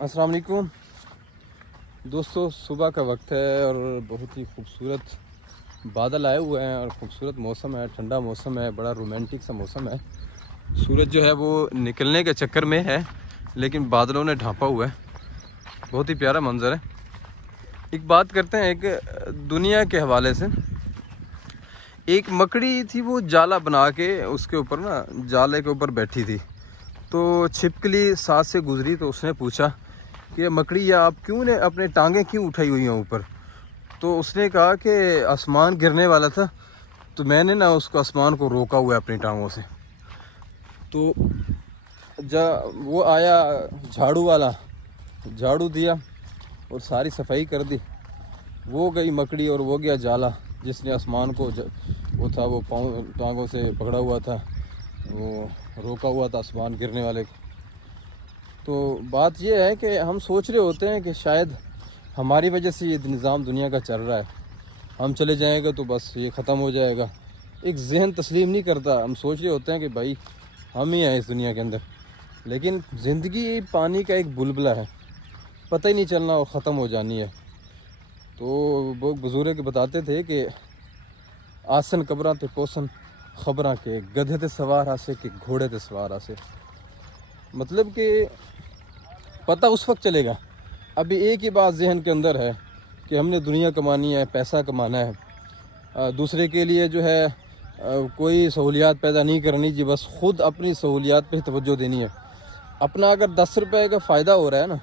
السلام علیکم دوستو، صبح کا وقت ہے اور بہت ہی خوبصورت بادل آئے ہوئے ہیں اور خوبصورت موسم ہے، ٹھنڈا موسم ہے، بڑا رومانٹک سا موسم ہے۔ سورج جو ہے وہ نکلنے کے چکر میں ہے لیکن بادلوں نے ڈھانپا ہوا ہے، بہت ہی پیارا منظر ہے۔ ایک بات کرتے ہیں ایک دنیا کے حوالے سے۔ ایک مکڑی تھی، وہ جالا بنا کے اس کے اوپر جالے کے اوپر بیٹھی تھی، تو چھپکلی ساتھ سے گزری تو اس نے پوچھا کہ مکڑی یا آپ کیوں نے اپنے ٹانگیں کیوں اٹھائی ہوئی ہیں اوپر؟ تو اس نے کہا کہ آسمان گرنے والا تھا تو میں نے اس کو آسمان کو روکا ہوا ہے اپنی ٹانگوں سے۔ تو وہ آیا جھاڑو والا، جھاڑو دیا اور ساری صفائی کر دی، وہ گئی مکڑی اور وہ گیا جالا جس نے آسمان کو وہ تھا، وہ پاؤں ٹانگوں سے پکڑا ہوا تھا، وہ روکا ہوا تھا آسمان گرنے والے کو۔ تو بات یہ ہے کہ ہم سوچ رہے ہوتے ہیں کہ شاید ہماری وجہ سے یہ نظام دنیا کا چل رہا ہے، ہم چلے جائیں گے تو بس یہ ختم ہو جائے گا۔ ایک ذہن تسلیم نہیں کرتا، ہم سوچ رہے ہوتے ہیں کہ بھائی ہم ہی ہیں اس دنیا کے اندر، لیکن زندگی پانی کا ایک بلبلہ ہے، پتہ ہی نہیں چلنا اور ختم ہو جانی ہے۔ تو وہ بزرگ بتاتے تھے کہ آسن قبراں تے پوسن خبراں کے، گدھے تے سوار آسے کہ گھوڑے تے سوار آسے، مطلب کہ پتہ اس وقت چلے گا۔ ابھی ایک ہی بات ذہن کے اندر ہے کہ ہم نے دنیا کمانی ہے، پیسہ کمانا ہے، دوسرے کے لیے جو ہے کوئی سہولیات پیدا نہیں کرنی جی، بس خود اپنی سہولیات پہ توجہ دینی ہے۔ اپنا اگر 10 روپے کا فائدہ ہو رہا ہے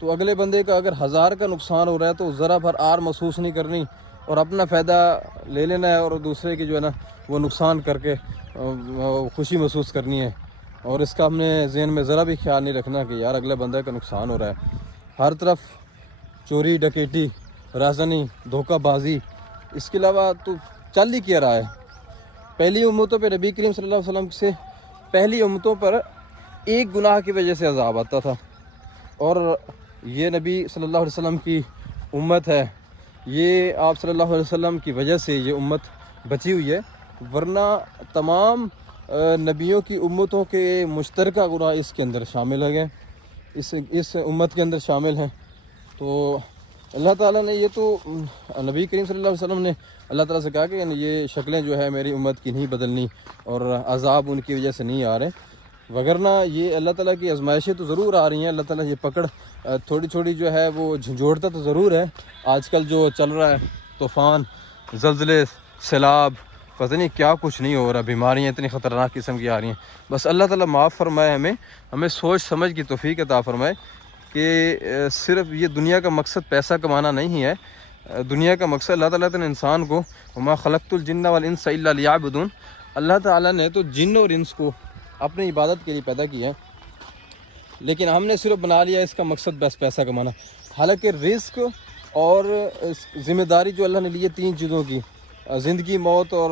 تو اگلے بندے کا اگر 1000 کا نقصان ہو رہا ہے تو ذرا بھر آر محسوس نہیں کرنی اور اپنا فائدہ لے لینا ہے، اور دوسرے کی جو ہے وہ نقصان کر کے خوشی محسوس کرنی ہے۔ اور اس کا ہم نے ذہن میں ذرا بھی خیال نہیں رکھنا کہ یار اگلے بندے کا نقصان ہو رہا ہے۔ ہر طرف چوری ڈکیٹی، رازنی، دھوکہ بازی، اس کے علاوہ تو چل ہی کیا رہا ہے۔ پہلی امتوں پہ نبی کریم صلی اللہ علیہ وسلم سے پہلی امتوں پر ایک گناہ کی وجہ سے عذاب آتا تھا، اور یہ نبی صلی اللہ علیہ وسلم کی امت ہے، یہ آپ صلی اللہ علیہ وسلم کی وجہ سے یہ امت بچی ہوئی ہے، ورنہ تمام نبیوں کی امتوں کے مشترکہ گناہ اس کے اندر شامل ہیں، اس امت کے اندر شامل ہیں۔ تو اللہ تعالیٰ نے یہ تو نبی کریم صلی اللہ علیہ وسلم نے اللہ تعالیٰ سے کہا کہ یہ شکلیں جو ہے میری امت کی نہیں بدلنی اور عذاب ان کی وجہ سے نہیں آ رہے، وگرنہ یہ اللہ تعالیٰ کی آزمائشیں تو ضرور آ رہی ہیں۔ اللہ تعالیٰ یہ پکڑ تھوڑی تھوڑی جو ہے وہ جھنجھوڑتا تو ضرور ہے۔ آج کل جو چل رہا ہے طوفان، زلزلے، سیلاب، پتہ نہیں کیا کچھ نہیں ہو رہا، بیماریاں اتنی خطرناک قسم کی آ رہی ہیں۔ بس اللہ تعالیٰ معاف فرمائے، ہمیں سوچ سمجھ کی توفیق عطا فرمائے کہ صرف یہ دنیا کا مقصد پیسہ کمانا نہیں ہے۔ دنیا کا مقصد اللہ تعالیٰ نے انسان کو وما خلقت الجن والانس الا لیعبدون، اللہ تعالیٰ نے تو جن اور انس کو اپنی عبادت کے لیے پیدا کیا ہے، لیکن ہم نے صرف بنا لیا اس کا مقصد بس پیسہ کمانا۔ حالانکہ رزق اور ذمہ داری جو اللہ نے لی ہے 3 چیزوں کی، زندگی، موت اور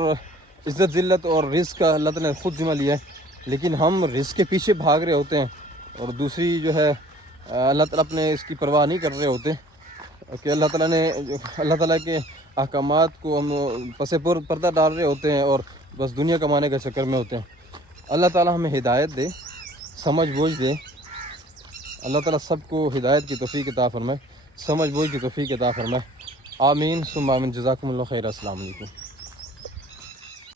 عزت ذلت، اور رزق کا اللہ تعالیٰ نے خود ذمہ لیا ہے، لیکن ہم رزق کے پیچھے بھاگ رہے ہوتے ہیں، اور دوسری جو ہے اللہ تعالیٰ اپنے اس کی پرواہ نہیں کر رہے ہوتے کہ اللہ تعالیٰ کے احکامات کو ہم پس پردہ ڈال رہے ہوتے ہیں اور بس دنیا کمانے کے چکر میں ہوتے ہیں۔ اللہ تعالیٰ ہمیں ہدایت دے، سمجھ بوجھ دے، اللہ تعالیٰ سب کو ہدایت کی توفیق عطا فرمائے، سمجھ بوجھ کی توفیق عطا فرمائے، آمین ثم آمین۔ جزاکم اللہ خیر۔ السلام علیکم۔